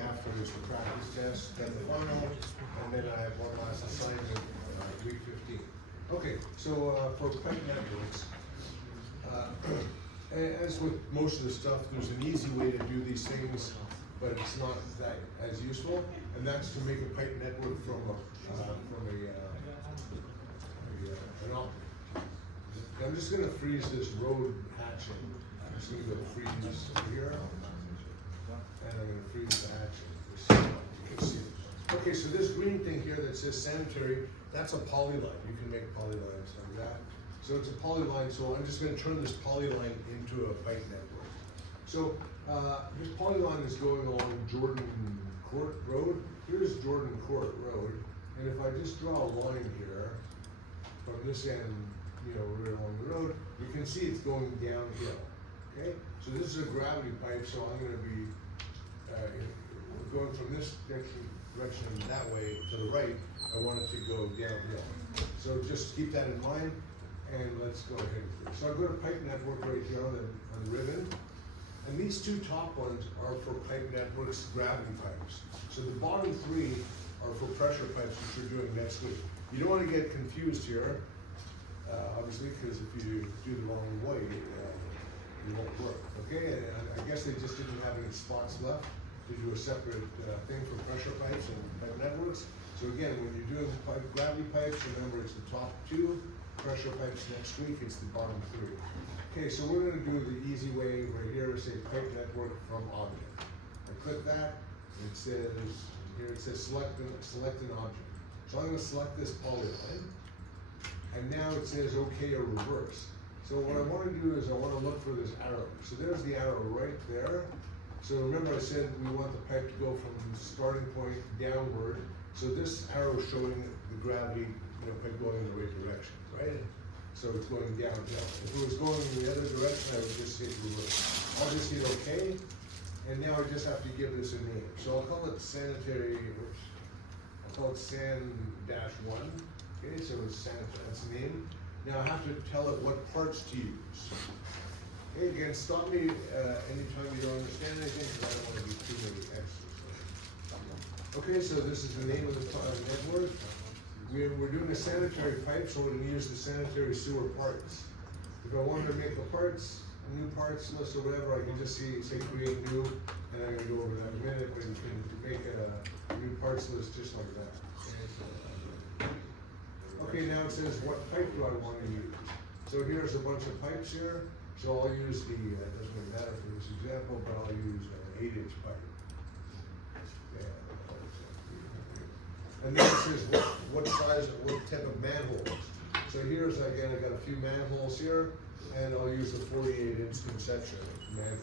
after is the practice test, then the final, and then I have one last assignment, week 15. Okay, so for pipe networks, as with most of the stuff, there's an easy way to do these things, but it's not that as useful, and that's to make a pipe network from an object. I'm just going to freeze this road hatching. I'm just going to go freeze here, and I'm going to freeze the hatching. You can see it. Okay, so this green thing here that says sanitary, that's a polyline. You can make polylines like that. So it's a polyline, so I'm just going to turn this polyline into a pipe network. So this polyline is going along Jordan Court Road. Here's Jordan Court Road, and if I just draw a line here from this end, right along the road, you can see it's going downhill. Okay, so this is a gravity pipe, so I'm going to be going from this direction that way to the right. I want it to go downhill. So just keep that in mind, and let's go ahead. So I've got a pipe network right here on the ribbon, and these two top ones are for pipe networks, gravity pipes. So the bottom three are for pressure pipes, which you're doing next week. You don't want to get confused here, obviously, because if you do the wrong way, it won't work. Okay, and I guess they just didn't have any spots left to do a separate thing for pressure pipes and pipe networks. So again, when you're doing gravity pipes, remember it's the top two. Pressure pipes next week, it's the bottom three. Okay, so we're going to do the easy way right here. Say pipe network from object. I click that, and it says here it says select an object. So I'm going to select this polyline, and now it says OK or reverse. So what I want to do is I want to look for this arrow. So there's the arrow right there. So remember I said we want the pipe to go from the starting point downward. So this arrow is showing the gravity, pipe going in the right direction, right? So it's going downhill. If it was going in the other direction, I would just hit reverse. I'll just hit OK, and now I just have to give this a name. So I'll call it sanitary, I'll call it san-1. Okay, so it's sanitary, that's the name. Now I have to tell it what parts to use. Okay, again, stop me anytime you don't understand anything, because I don't want to be too many extras. Okay, so this is the name of the network. We're doing a sanitary pipe, so we're going to use the sanitary sewer parts. If I wanted to make a new parts list or whatever, I can just say create new, and I'm going to go over that in a minute, but you can make a new parts list just like that. Okay, now it says what pipe do I want to use? So here's a bunch of pipes here. So I'll use it doesn't really matter for this example, but I'll use an 8-inch pipe. And then it says what size, what type of manholes. So here's, again, I got a few manholes here, and I'll use the 48-inch conception manhole.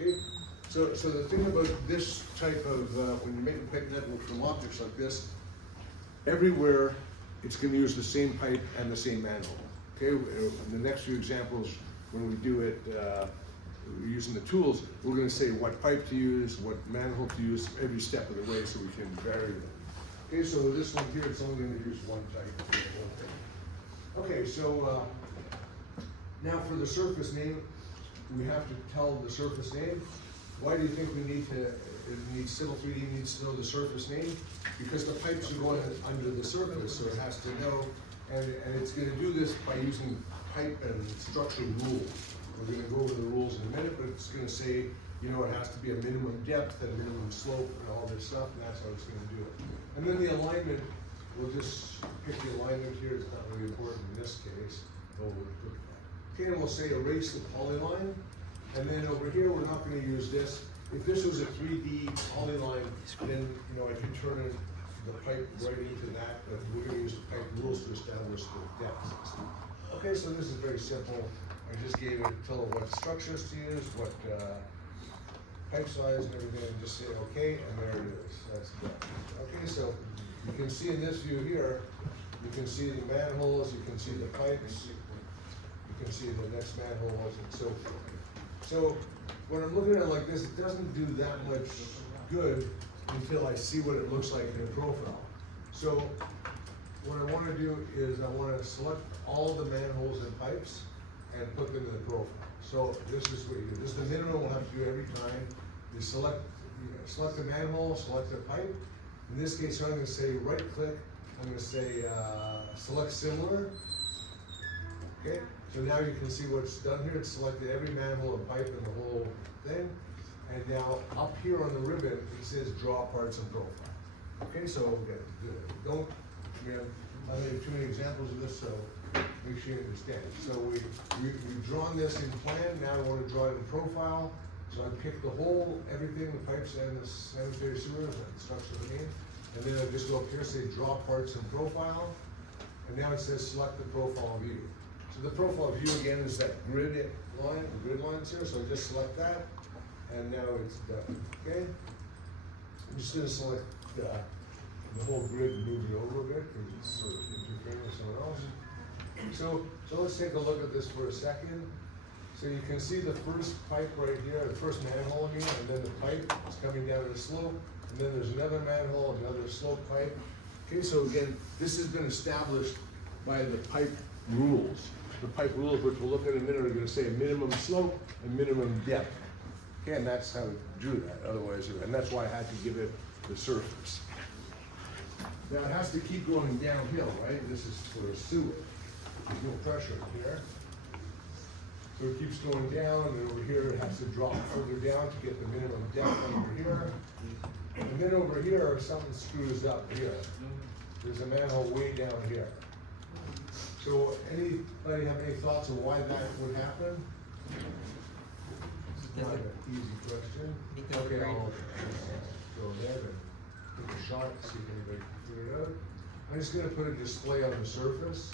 Okay, so the thing about this type of, when you make a pipe network from objects like this, everywhere it's going to use the same pipe and the same manhole. Okay, in the next few examples, when we do it using the tools, we're going to say what pipe to use, what manhole to use every step of the way, so we can vary them. Okay, so this one here, it's only going to use one type. Okay, so now for the surface name, we have to tell the surface name. Why do you think Civil 3D needs to know the surface name? Because the pipes are going under the surface, so it has to know, and it's going to do this by using pipe and structure rules. We're going to go over the rules in a minute, but it's going to say, it has to be a minimum depth and a minimum slope and all this stuff, and that's how it's going to do it. And then the alignment, we'll just pick the alignment here. It's not really important in this case, but we'll put that. Okay, and we'll say erase the polyline, and then over here we're not going to use this. If this was a 3D polyline, then I could turn the pipe right into that, but we're going to use the pipe rules to establish the depth. Okay, so this is very simple. I just gave it, tell it what structures to use, what pipe size and everything, and just say okay, and there it is. That's good. Okay, so you can see in this view here, you can see the manholes, you can see the pipes, you can see the next manholes, and so forth. So when I'm looking at it like this, it doesn't do that much good until I see what it looks like in the profile. So what I want to do is I want to select all the manholes and pipes and put them in the profile. So this is what you do. This is the minimum we'll have to do every time. You select, select a manhole, select a pipe. In this case, I'm gonna say right click, I'm gonna say, select similar. Okay, so now you can see what's done here, it's selected every manhole and pipe in the whole thing. And now up here on the ribbon, it says draw parts and profile. Okay, so don't, I have too many examples of this, so make sure you understand. So we've drawn this in plan, now I want to draw it in profile. So I pick the whole, everything, the pipes and the sanitary sewers and structure of the main. And then I just go up here, say draw parts and profile. And now it says select the profile view. So the profile view again is that grid line, the grid lines here, so I just select that. And now it's done, okay? I'm just gonna select the whole grid and move it over a bit, because it's sort of interfering with someone else. So let's take a look at this for a second. So you can see the first pipe right here, the first manhole here, and then the pipe is coming down the slope, and then there's another manhole, another slope pipe. Okay, so again, this has been established by the pipe rules. The pipe rules, which we'll look at in a minute, are gonna say a minimum slope and minimum depth. Okay, and that's how we drew that, otherwise, and that's why I had to give it the surface. Now it has to keep going downhill, right? This is for a sewer. There's no pressure here. So it keeps going down, and over here it has to drop further down to get the minimum depth over here. And then over here, something screws up here. There's a manhole way down here. So anybody have any thoughts on why that would happen? Not an easy question. Okay, I'll go ahead and take a shot, see if anybody can figure it out. I'm just gonna put a display on the surface.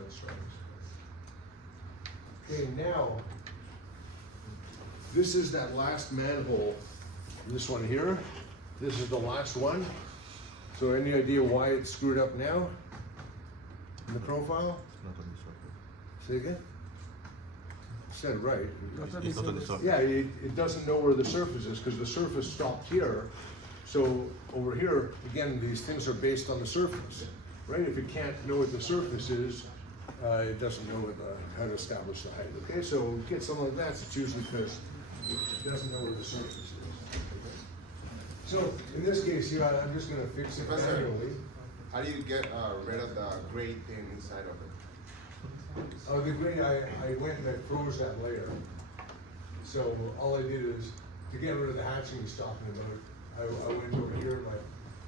Let's try this. Okay, now, this is that last manhole, this one here. This is the last one. So any idea why it's screwed up now? In the profile? Say again? Said right. Yeah, it doesn't know where the surface is, because the surface stopped here. So over here, again, these things are based on the surface, right? If it can't know what the surface is, it doesn't know how to establish the height. Okay, so get something like that, it's usually because it doesn't know where the surface is. So in this case here, I'm just going to fix it manually. How do you get rid of the gray thing inside of it? Oh, the green, I went and I froze that layer. So all I did is, to get rid of the hatching he's talking about, I went over here and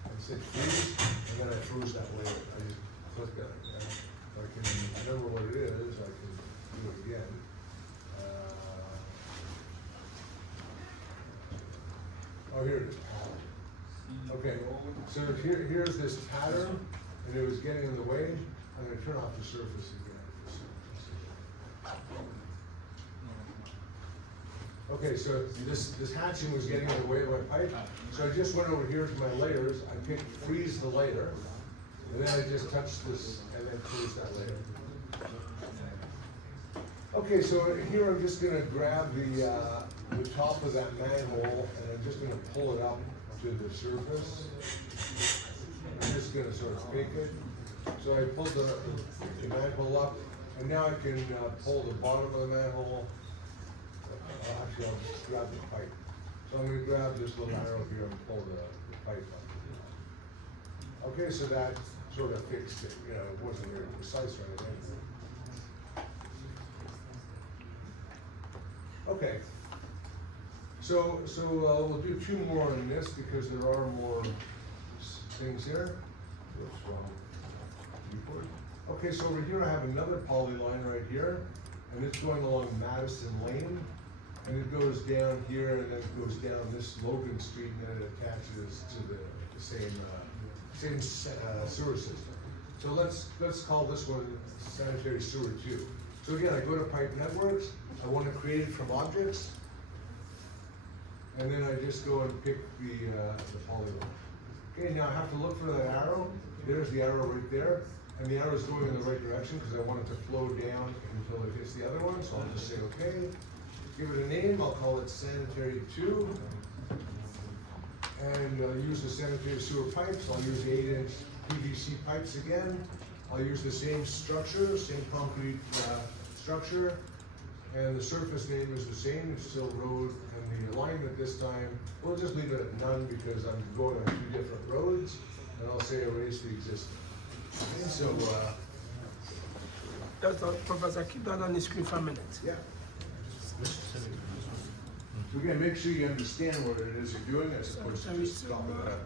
I said freeze, and then I froze that layer. I just clicked on it. If I can remember what it is, I can do it again. Oh, here it is. Okay, so here's this pattern, and it was getting in the way. I'm going to turn off the surface again. Okay, so this hatching was getting in the way of my pipe, so I just went over here to my layers. I picked freeze the layer, and then I just touched this and then freeze that layer. Okay, so here I'm just going to grab the top of that manhole, and I'm just going to pull it up to the surface. I'm just going to sort of pick it. So I pulled the manhole up, and now I can pull the bottom of the manhole. Actually, I'll just grab the pipe. So I'm going to grab this little arrow here and pull the pipe up. Okay, so that sort of fixed it. You know, it wasn't very precise or anything. Okay. So we'll do two more on this because there are more things here. Okay, so over here I have another polyline right here, and it's going along Madison Lane, and it goes down here, and then it goes down this Logan Street, and then it attaches to the same sewer system. So let's call this one sanitary sewer 2. So again, I go to pipe networks. I want to create it from objects, and then I just go and pick the polygon. Okay, now I have to look for that arrow. There's the arrow right there, and the arrow is going in the right direction because I want it to flow down until it hits the other one. So I'll just say okay. Give it a name. I'll call it sanitary 2, and I'll use the sanitary sewer pipes. I'll use 8-inch PVC pipes again. I'll use the same structure, same concrete structure, and the surface name is the same. It's still road and the alignment this time, we'll just leave it at none because I'm going on two different roads, and I'll say erase the existing. Okay, so, That's all, Professor, keep that on the screen for a minute. yeah. So again, make sure you understand what it is you're doing as opposed to just stopping what I'm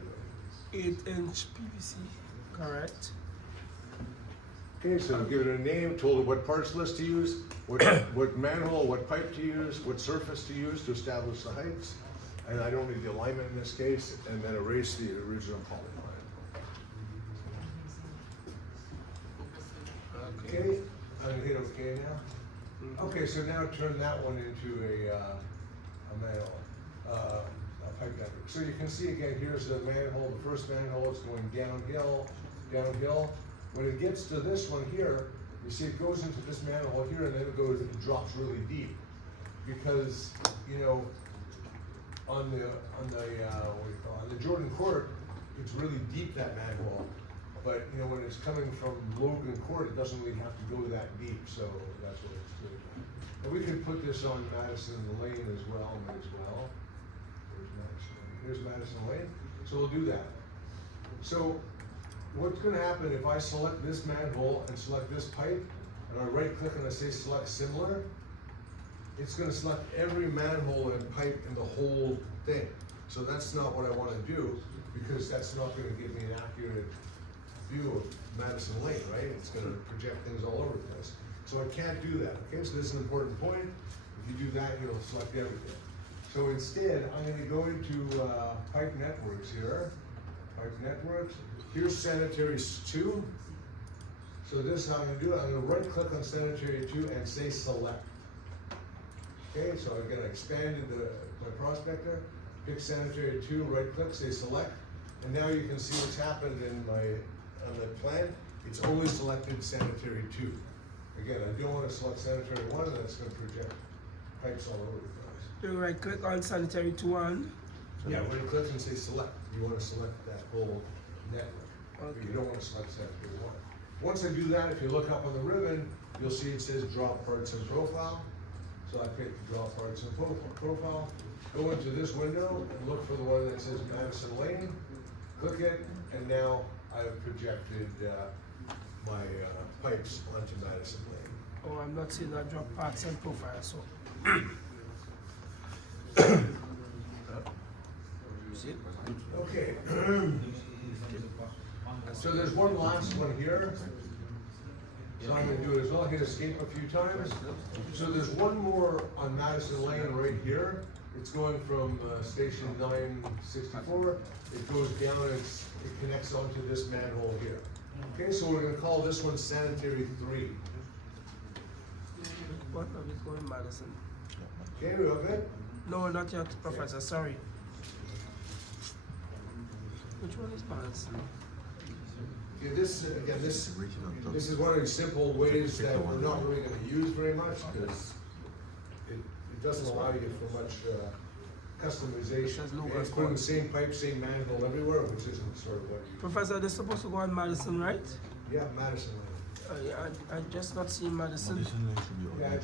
doing. 8-inch PVC, correct? Okay, so give it a name, told it what parts list to use, what manhole, what pipe to use, what surface to use to establish the heights. And I don't need the alignment in this case, and then erase the original polyline. Okay, I'm gonna hit okay now. Okay, so now turn that one into a manhole, a pipe network. So you can see again, here's the manhole, the first manhole, it's going downhill, downhill. When it gets to this one here, you see it goes into this manhole here and then it drops really deep. Because, you know, on the Jordan Court, it's really deep, that manhole. But, you know, when it's coming from Logan Court, it doesn't really have to go that deep, so that's what it's doing. And we can put this on Madison Lane as well, might as well. Here's Madison Lane, so we'll do that. So, what's gonna happen if I select this manhole and select this pipe, and I right click and I say select similar, it's gonna select every manhole and pipe in the whole thing. So that's not what I wanna do, because that's not gonna give me an accurate view of Madison Lane, right? It's gonna project things all over the place. So I can't do that, okay? So this is an important point. If you do that, you'll select everything. So instead, I'm gonna go into pipe networks here. Pipe networks. Here's sanitary 2. So this is how I'm gonna do it. I'm gonna right click on sanitary 2 and say select. Okay, so again, I expanded my prospector, pick sanitary 2, right click, say select. And now you can see what's happened on the plan. It's only selected sanitary 2. Again, I don't wanna select sanitary 1, and that's gonna project pipes all over the place. You right click on sanitary 2 and Yeah, right click and say select. You wanna select that whole network. Okay. You don't wanna select sanitary 1. Once I do that, if you look up on the ribbon, you'll see it says draw parts and profile. So I pick draw parts and profile. Go into this window and look for the one that says Madison Lane. Click it, and now I've projected my pipes onto Madison Lane. oh, I'm not seeing that drop parts and profile, so. See? Okay. So there's one last one here. So I'm gonna do it as well, hit escape a few times. So there's one more on Madison Lane right here. It's going from station 964. It goes down and it connects onto this manhole here. Okay, so we're gonna call this one sanitary 3. What are we going, Madison? Okay, we all good? No, not yet, Professor, sorry. Which one is Madison? Okay, this is one of the simple ways that we're not really gonna use very much, because it doesn't allow you for much customization. Okay, it's putting the same pipe, same manhole everywhere, which isn't sort of what you. Professor, they're supposed to go on Madison, right? Yeah, Madison Lane. I just not seeing Madison. Yeah,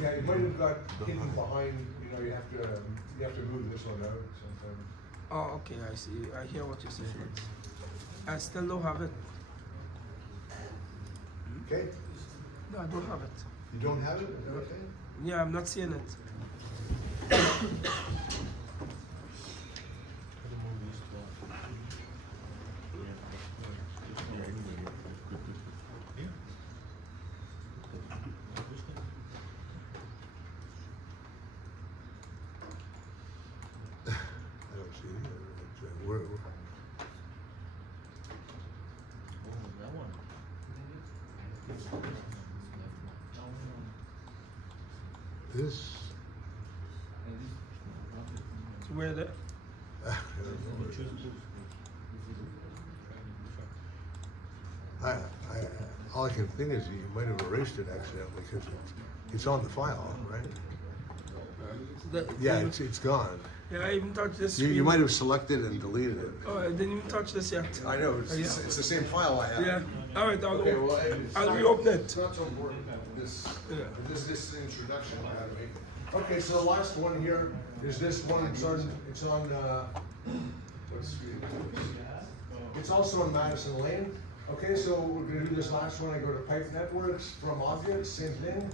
yeah, you might have got hidden behind, you know, you have to move this one out sometimes. Oh, okay, I see. I hear what you're saying. I still don't have it. Okay, No, I don't have it. you don't have it, is that okay? Yeah, I'm not seeing it. I don't see it either. Where? This. So where the All I can think is you might have erased it accidentally because it's on the file, right? Yeah, it's gone. Yeah, I even touched this. You might have selected and deleted it. Oh, I didn't even touch this yet. I know, it's the same file I have. Yeah. All right, Okay, well, I'll reopen it. It's not so important. This is an introduction I had to make. Okay, so the last one here is this one, it's on, what street? It's also on Madison Lane. Okay, so we're gonna do this last one, I go to Pipe Networks, from objects, same thing.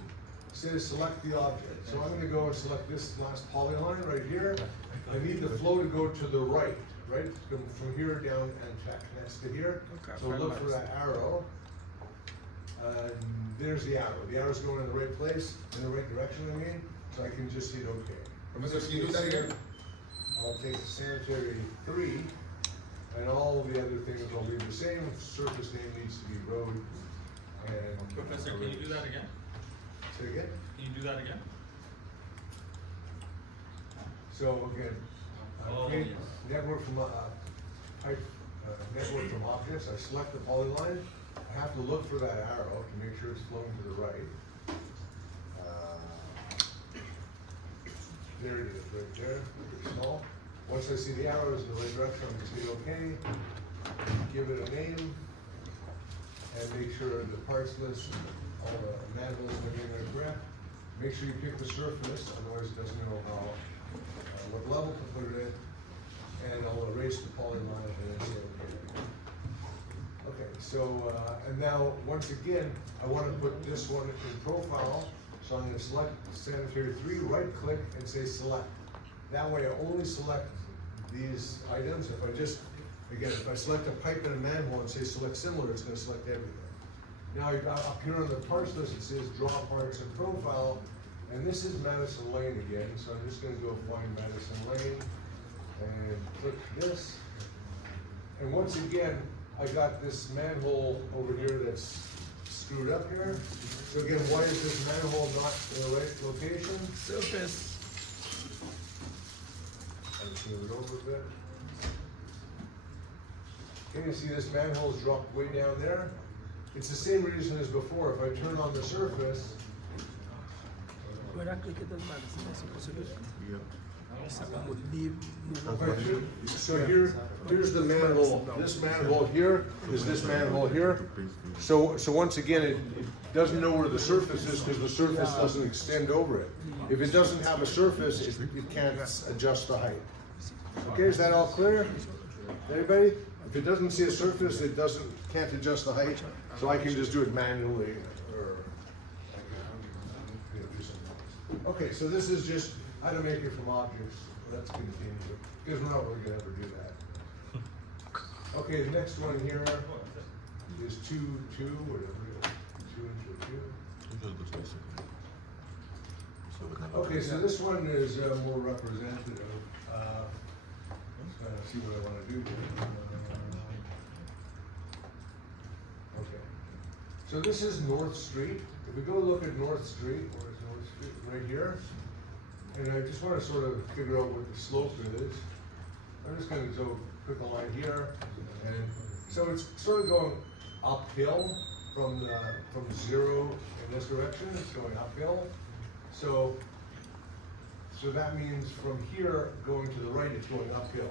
Says select the object, so I'm gonna go and select this last polyline right here. I need the flow to go to the right, from here down and check next to here. Okay, So look for that arrow. There's the arrow. The arrow's going in the right place, in the right direction, I mean, so I can just hit OK. Professor, can you do that again? I'll take sanitary 3, and all the other things will be the same. Surface name needs to be road, and. Professor, can you do that again? Say again? Can you do that again? So again, Oh, create yes. network from, network from objects, I select the polyline, I have to look for that arrow to make sure it's flowing to the right. There it is, right there, pretty small. Once I see the arrows in the right direction, I'm gonna say okay, give it a name, and make sure the parts list, all the manholes and everything are correct. Make sure you pick the surface, otherwise it doesn't know how, what level to put it in. And I'll erase the polyline and then say okay. Okay, so, and now, once again, I wanna put this one in profile, so I'm gonna select sanitary 3, right click and say select. That way I only select these items. If I just, again, if I select a pipe and a manhole and say select similar, it's gonna select everything. Now, up here on the parts list, it says draw parts and profile, and this is Madison Lane again, so I'm just gonna go find Madison Lane, and click this. And once again, I got this manhole over here that's screwed up here. So again, why is this manhole not in the right location? Surface. I'll just move it over a bit. Can you see this manhole's dropped way down there? It's the same reason as before. If I turn on the surface, When I click it on Madison, I'm supposed to do that. So I would leave, move if I over. turn- so here's the manhole. This manhole here is this manhole here. So once again, it doesn't know where the surface is because the surface doesn't extend over it. If it doesn't have a surface, it can't adjust the height. Okay, is that all clear? Anybody? If it doesn't see a surface, it can't adjust the height, so I can just do it manually, or. Okay, so this is just how to make it from objects. Let's continue, because we're not really gonna ever do that. Okay, the next one here is 2, whatever, 2 into 2. Okay, so this one is more representative. Let's kind of see what I want to do here. Okay, so this is North Street. If we go look at North Street, where's North Street? Right here. And I just want to sort of figure out what the slope is. I'm just going to go click a line here, and so it's sort of going uphill from 0 in this direction. It's going uphill. So that means from here going to the right, it's going uphill.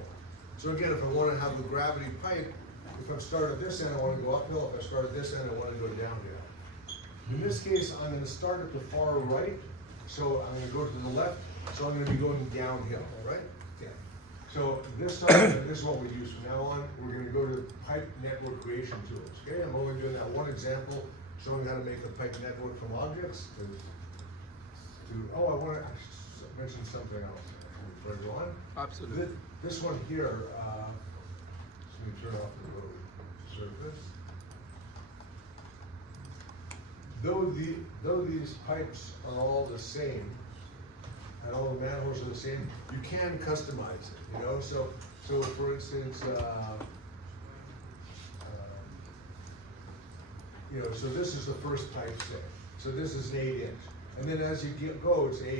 So again, if I want to have the gravity pipe, if I start at this end, I want to go uphill. If I start at this end, I want to go downhill. In this case, I'm going to start at the far right. So I'm going to go to the left. So I'm going to be going downhill, right? Yeah. So this time, this is what we use from now on. We're going to go to pipe network creation tools. Okay, I'm only doing that one example, showing how to make a pipe network from objects. Oh, I want to mention something else before I go on. Absolutely. This one here, let me turn off the road surface. Though these pipes are all the same, and all the manholes are the same, you can customize it, you know? So for instance, you know, so this is the first pipe set. So this is an 8 inch. And then as you go, it's 8